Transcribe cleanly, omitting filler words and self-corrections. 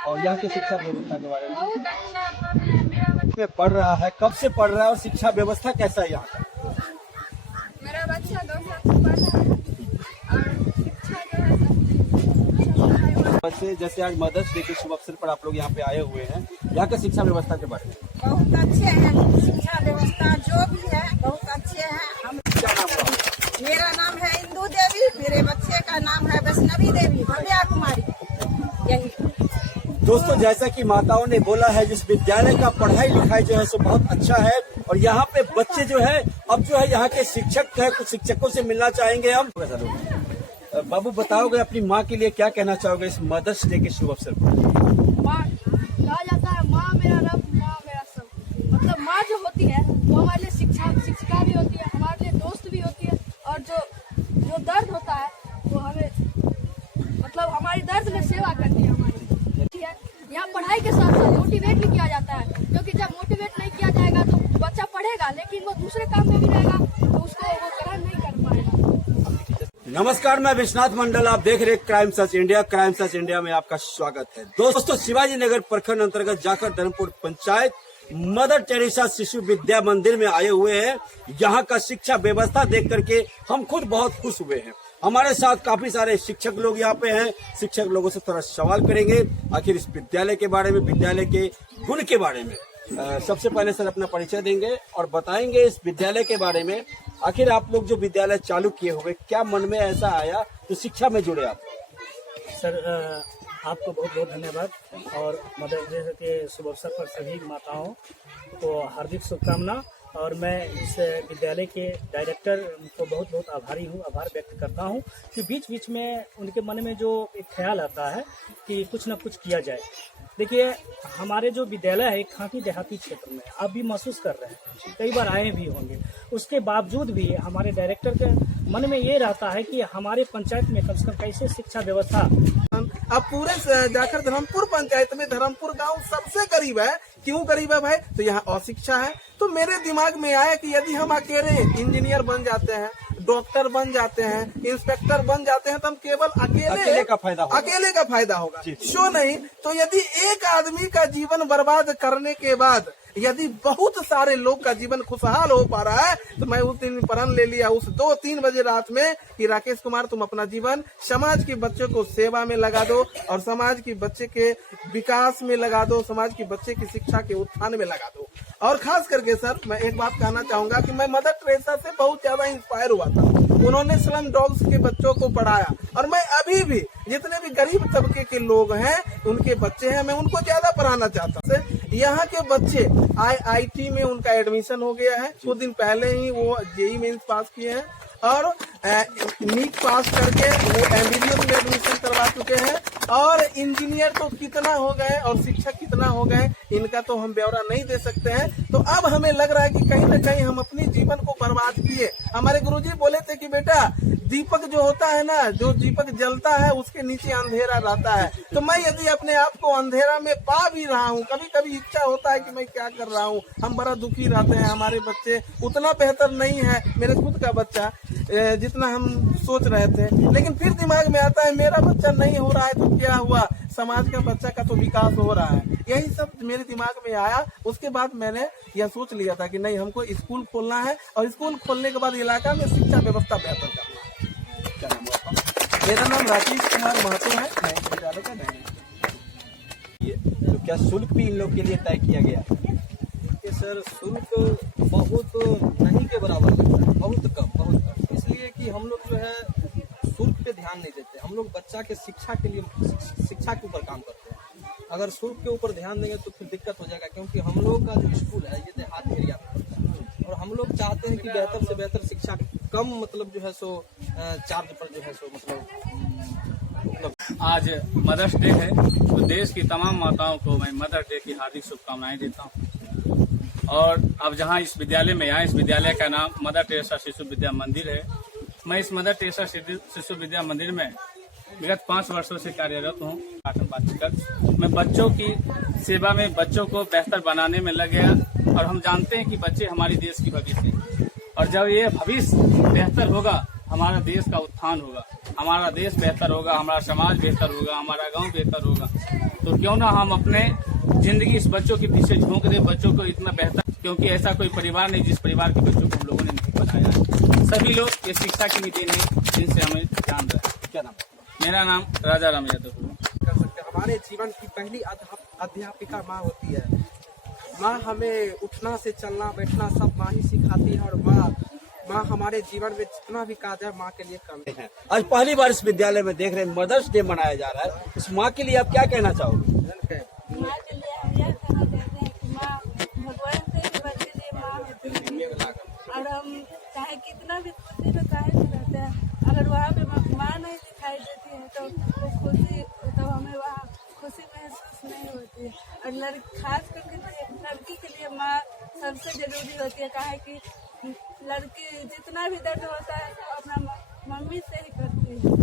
और यहाँ की शिक्षा व्यवस्था के बारे में पढ़ रहा है, कब से पढ़ रहा है और शिक्षा व्यवस्था कैसा है यहाँ का? मेरा बच्चा 2 साल से पढ़ रहा है और शिक्षा जो है बच्चे जैसे आज मदर्स डे के शुभ अवसर पर आप लोग यहाँ पे आए हुए हैं, यहाँ का शिक्षा व्यवस्था के बारे में बहुत अच्छे हैं। शिक्षा व्यवस्था जो भी है बहुत अच्छे हैं। हम क्या नाम है? मेरा नाम है इंदू देवी, मेरे बच्चे का नाम है वैष्णवी देवी, भव्या कुमारी। यही दोस्तों, जैसा कि माताओं ने बोला है, जिस विद्यालय का पढ़ाई लिखाई जो है सो बहुत अच्छा है और यहाँ पे बच्चे जो है अब जो है यहाँ के शिक्षक है, कुछ शिक्षकों से मिलना चाहेंगे हम। बाबू, बताओगे अपनी माँ के लिए क्या कहना चाहोगे इस मदर्स डे के शुभ अवसर पर? माँ कहा जाता है, माँ मेरा रब, माँ मेरा सब। मतलब माँ जो होती है वो हमारे लिए शिक्षिका भी होती है, हमारे लिए दोस्त भी होती है। और जो दर्द होता है वो हमें मतलब हमारी दर्द में सेवा करती है हमारी। ठीक है, यहाँ पढ़ाई के साथ साथ मोटिवेट भी किया जाता है, क्योंकि जब मोटिवेट नहीं किया जाएगा तो बच्चा पढ़ेगा लेकिन वो दूसरे काम में भी रहेगा तो उसको वो ग्रहण नहीं कर पाएगा। नमस्कार, मैं विश्वनाथ मंडल, आप देख रहे crime search India. Crime search India में आपका स्वागत है। दोस्तों, शिवाजी नगर प्रखंड अंतर्गत जाकर धर्मपुर पंचायत मदर टेरेसा शिशु विद्या मंदिर में आए हुए हैं। यहाँ का शिक्षा व्यवस्था देख करके हम खुद बहुत खुश हुए हैं। हमारे साथ काफी सारे शिक्षक लोग यहाँ पे हैं। शिक्षक लोगों से थोड़ा सवाल करेंगे आखिर इस विद्यालय के बारे में, विद्यालय के गुण के बारे में। सबसे पहले सर अपना परिचय देंगे और बताएंगे इस विद्यालय के बारे में। आखिर आप लोग जो विद्यालय चालू किए हुए, क्या मन में ऐसा आया तो शिक्षा में जुड़े आप? सर, आपको बहुत बहुत धन्यवाद और मदर डे के शुभ अवसर पर सभी माताओं को हार्दिक शुभकामना। और मैं इस विद्यालय के डायरेक्टर को बहुत बहुत आभारी हूँ, आभार व्यक्त करता हूँ कि बीच बीच में उनके मन में जो एक ख्याल आता है कि कुछ न कुछ किया जाए। देखिए, हमारे जो विद्यालय है खांटी देहाती क्षेत्र में आप भी महसूस कर रहे हैं, कई बार आए भी होंगे। उसके बावजूद भी हमारे डायरेक्टर के मन में ये रहता है कि हमारे पंचायत में कम से कम कैसे शिक्षा व्यवस्था। अब पूरे जाकर धर्मपुर पंचायत में धर्मपुर गांव सबसे करीब है। क्यों करीब है भाई? तो यहाँ अशिक्षा है। तो मेरे दिमाग में आया कि यदि हम अकेले इंजीनियर बन जाते हैं, डॉक्टर बन जाते हैं, इंस्पेक्टर बन जाते हैं तो हम केवल अकेले का फायदा होगा। क्यों नहीं? तो यदि एक आदमी का जीवन बर्बाद करने के बाद यदि बहुत सारे लोग का जीवन खुशहाल हो पा रहा है तो मैं उस दिन प्रण ले लिया उस 2-3 बजे रात में कि राकेश कुमार, तुम अपना जीवन समाज के बच्चों को सेवा में लगा दो और समाज के बच्चे के विकास में लगा दो, समाज के बच्चे की शिक्षा के उत्थान में लगा दो। और खास करके सर, मैं एक बात कहना चाहूंगा कि मैं मदर टेरेसा से बहुत ज्यादा इंस्पायर हुआ था। उन्होंने स्लम डॉग्स के बच्चों को पढ़ाया और मैं अभी भी जितने भी गरीब तबके के लोग हैं, उनके बच्चे हैं, मैं उनको ज्यादा पढ़ाना चाहता हूँ। यहाँ के बच्चे IIT में उनका एडमिशन हो गया है। कुछ दिन पहले ही वो JEE मेंस पास किए हैं और नीट पास करके वो MBBS में एडमिशन करवा चुके हैं। और इंजीनियर तो कितना हो गए और शिक्षक कितना हो गए, इनका तो हम ब्यौरा नहीं दे सकते हैं। तो अब हमें लग रहा है कि कहीं न कहीं हम अपनी जीवन को बर्बाद किए। हमारे गुरुजी बोले थे कि बेटा, दीपक जो होता है ना, जो दीपक जलता है उसके नीचे अंधेरा रहता है। तो मैं यदि अपने आप को अंधेरा में पा भी रहा हूँ, कभी कभी इच्छा होता है कि मैं क्या कर रहा हूँ। हम बड़ा दुखी रहते हैं, हमारे बच्चे उतना बेहतर नहीं है, मेरे खुद का बच्चा जितना हम सोच रहे थे। लेकिन फिर दिमाग में आता है मेरा बच्चा नहीं हो रहा है तो क्या हुआ, समाज का बच्चा का तो विकास हो रहा है। यही सब मेरे दिमाग में आया। उसके बाद मैंने यह सोच लिया था कि नहीं, हमको स्कूल खोलना है और स्कूल खोलने के बाद इलाका में शिक्षा व्यवस्था बेहतर करना है। क्या नाम है? मेरा नाम राकेश कुमार महतो है, मैं विद्यालय का तो क्या शुल्क भी इन लोग के लिए तय किया गया? कि सर, शुल्क बहुत नहीं के बराबर लगता है, बहुत कम। इसलिए कि हम लोग जो है शुल्क पे ध्यान नहीं देते। हम लोग बच्चा के शिक्षा के लिए शिक्षा के ऊपर काम करते हैं। अगर शुल्क के ऊपर ध्यान देंगे तो फिर दिक्कत हो जाएगा, क्योंकि हम लोग का जो स्कूल है ये देहात एरिया में पड़ता है और हम लोग चाहते हैं कि बेहतर से बेहतर शिक्षा कम मतलब जो है सो चार्ज पर जो है सो मतलब आज मदर्स डे है, तो देश की तमाम माताओं को मैं मदर डे की हार्दिक शुभकामनाएं देता हूं। और अब जहां इस विद्यालय में आए, इस विद्यालय का नाम मदर टेरेसा शिशु विद्या मंदिर है। मैं इस मदर टेरेसा शिशु विद्या मंदिर में विगत 5 वर्षों से कार्यरत हूँ। मैं बच्चों की सेवा में, बच्चों को बेहतर बनाने में लग गया। और हम जानते हैं कि बच्चे हमारे देश की भविष्य है, और जब ये भविष्य बेहतर होगा, हमारा देश का उत्थान होगा, हमारा देश बेहतर होगा, हमारा समाज बेहतर होगा, हमारा गांव बेहतर होगा। तो क्यों ना हम अपने जिंदगी इस बच्चों के पीछे झोंक दे, बच्चों को इतना बेहतर, क्योंकि ऐसा कोई परिवार नहीं जिस परिवार के बच्चों को हम लोगों ने नहीं बनाया है। सभी लोग ये शिक्षा की नीति है जिनसे हमें जान रहे हैं। क्या नाम? मेरा नाम राजा राम यादव। कर सकते हैं। हमारे जीवन की पहली अध्यापिका माँ होती है। माँ हमें उठना से चलना बैठना सब माँ ही सिखाती है, और माँ हमारे जीवन में जितना भी कार्य है माँ के लिए करते हैं। आज पहली बार इस विद्यालय में देख रहे हैं मदर्स डे मनाया जा रहा है। इस माँ के लिए आप क्या कहना चाहोगे? माँ के लिए हम यह कहना चाहते हैं कि माँ भगवान से भी बच्चे लिए माँ होती है, और हम चाहे कितना भी खुशी में चाहे भी रहते हैं, अगर वहाँ पे माँ नहीं दिखाई देती है तो खुशी, तो हमें वहाँ खुशी महसूस नहीं होती है। और खास करके लड़की के लिए माँ सबसे जरूरी होती है, काहे कि लड़की जितना भी दर्द होता है तो अपना मम्मी से ही करती है।